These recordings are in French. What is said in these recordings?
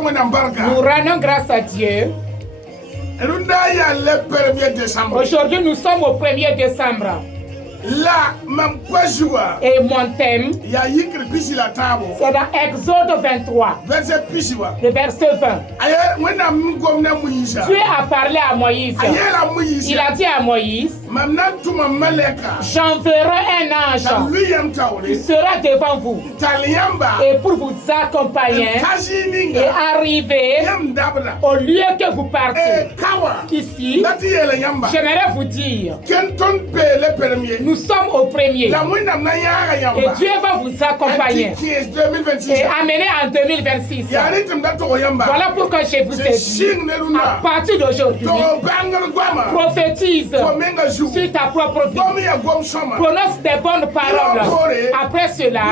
Nous rendons grâce à Dieu. Aujourd'hui, nous sommes au 1er décembre. Et mon thème, c'est dans Exode 23, le verset 20. Dieu a parlé à Moïse. Il a dit à Moïse, j'enverrai un ange qui sera devant vous et pour vous accompagner et arriver au lieu que vous partez. Ici, j'aimerais vous dire, nous sommes au 1er. Et Dieu va vous accompagner et amener en 2026. Voilà pourquoi je vous ai dit, à partir d'aujourd'hui, prophétise sur ta propre vie. Prononce des bonnes paroles. Après cela,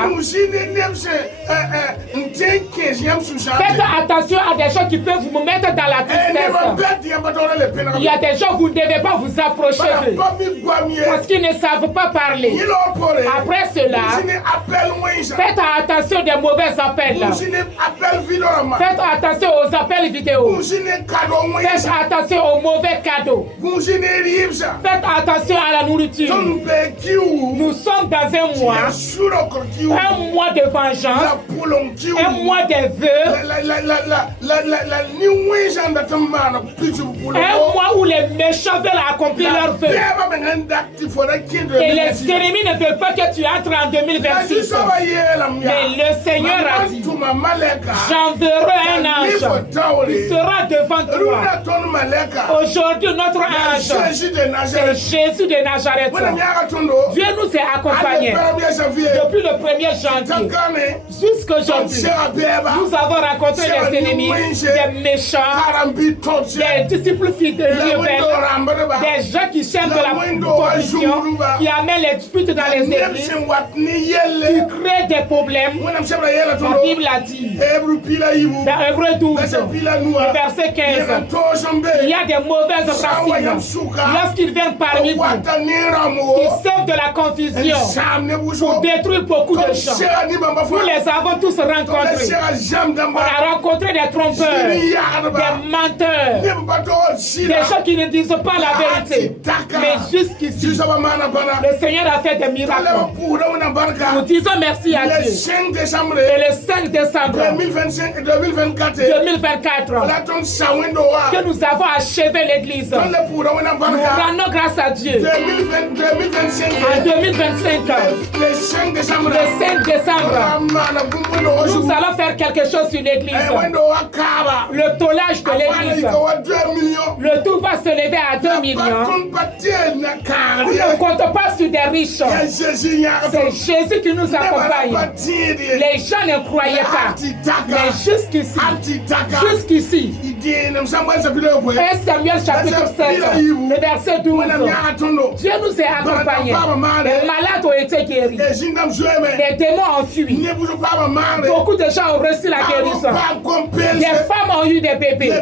faites attention à des gens qui peuvent vous mettre dans la tristesse. Il y a des gens, vous ne devez pas vous approcher d'eux parce qu'ils ne savent pas parler. Après cela, faites attention des mauvais appels. Faites attention aux appels vidéo. Faites attention aux mauvais cadeaux. Faites attention à la nourriture. Nous sommes dans un mois de vengeance, un mois de vœux, un mois où les méchants veulent accomplir leurs vœux. Et les ennemis ne veulent pas que tu entres en 2026. Mais le Seigneur a dit, j'enverrai un ange qui sera devant toi. Aujourd'hui, notre ange, c'est Jésus de Nazareth. Dieu nous a accompagnés depuis le 1er janvier jusqu'aujourd'hui. Nous avons rencontré des ennemis, des méchants, des disciples fidèles, des gens qui cherchent de la confusion, qui amènent les disputes dans les églises, qui créent des problèmes. La Bible a dit dans Hébreux 12, verset 15, il y a des mauvaises racines. Lorsqu'ils viennent parmi vous, ils sèment de la confusion pour détruire beaucoup de gens. Nous les avons tous rencontrés. On a rencontré des trompeurs, des menteurs, des gens qui ne disent pas la vérité. Mais jusqu'ici, le Seigneur a fait des miracles. Nous disons merci à Dieu. Et le 5 décembre 2024, que nous avons achevé l'église. Nous rendons grâce à Dieu. En 2025, le 5 décembre, nous allons faire quelque chose sur l'église. Le tollage de l'église. Le tout va se lever à 2 millions. Nous ne comptons pas sur des riches. C'est Jésus qui nous accompagne. Les gens ne croyaient pas. Mais jusqu'ici, 1 Samuel chapitre 7, le verset 12, Dieu nous a accompagnés. Les malades ont été guéris. Les démons ont fui. Beaucoup de gens ont reçu la guérison. Des femmes ont eu des bébés. Le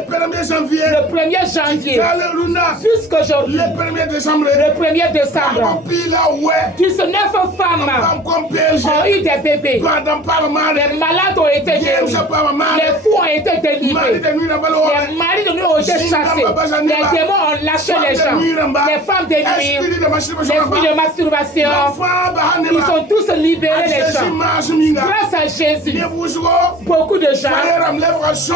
1er janvier jusqu'aujourd'hui, le 1er décembre, 19 femmes ont eu des bébés. Les malades ont été guéris. Les fous ont été délivrés. Les maris de nous ont été chassés. Les démons ont lâché les gens. Les femmes de nuit, les filles de masturbation, ils sont tous libérés, les gens. Grâce à Jésus, beaucoup de gens,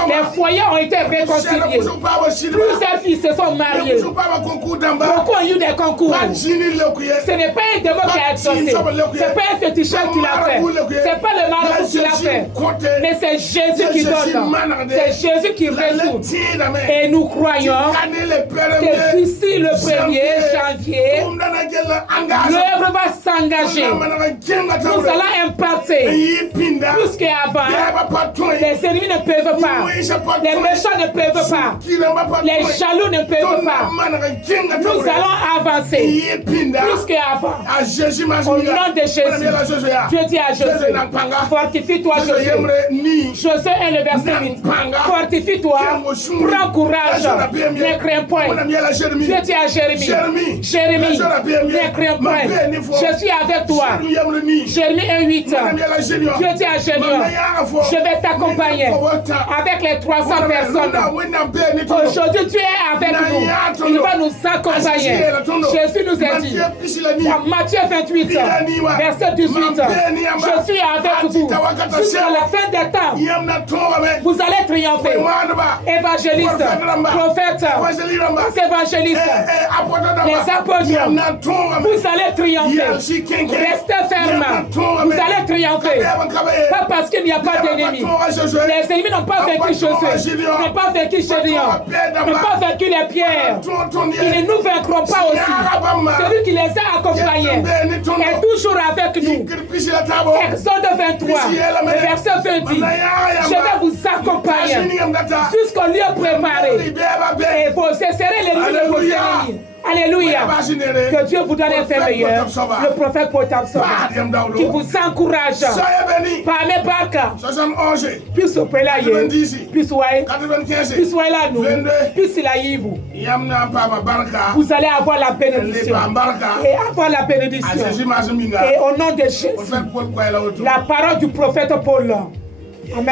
les foyers ont été réconciliés. Plusieurs filles se sont mariées. Beaucoup ont eu des concours. Ce n'est pas un démon qui a exaucé. Ce n'est pas un féticheur qui l'a fait. Ce n'est pas le marabout qui l'a fait. Mais c'est Jésus qui donne. C'est Jésus qui résout. Et nous croyons que d'ici le 1er janvier, l'œuvre va s'engager. Nous allons imparter plus qu'avant. Les ennemis ne peuvent pas. Les méchants ne peuvent pas. Les jaloux ne peuvent pas. Nous allons avancer plus qu'avant. Au nom de Jésus, Dieu dit à Josué, fortifie-toi Josué. Josué est le verset 8. Fortifie-toi, prends courage. courage. Ne crains point. Dieu dit à Jérémie, Jérémie, ne crains point. Je suis avec toi. Jérémie 1:8. Dieu dit à Jérémie, je vais t'accompagner avec les 300 personnes. Aujourd'hui, tu es avec nous. Il va nous accompagner. Jésus nous a dit, dans Matthieu 28, verset 18, je suis avec vous jusqu'à la fin des temps. Vous allez triompher. Évangéliste, prophète, évangéliste, les apôtres, vous allez triompher. Restez ferme. Vous allez triompher. Pas parce qu'il n'y a pas d'ennemis. Les ennemis n'ont pas vaincu Josué, n'ont pas vaincu Gédéon, n'ont pas vaincu les pierres. Ils ne nous vaincront pas aussi. Celui qui les a accompagnés est toujours avec nous. Exode 23, verset 20. Je vais vous accompagner jusqu'au lieu préparé. Et vous cesserez l'ennemi de vos ennemis. Alléluia. Que Dieu vous donne un fait meilleur. Le prophète Potam qui vous encourage. Parlez Barka. Puis soupelaye. Puis soyez. Puis soyez là nous. Puis silaïbou. Vous allez avoir la bénédiction. Et avoir la bénédiction. Et au nom de Jésus. La parole du prophète Paul. Amen.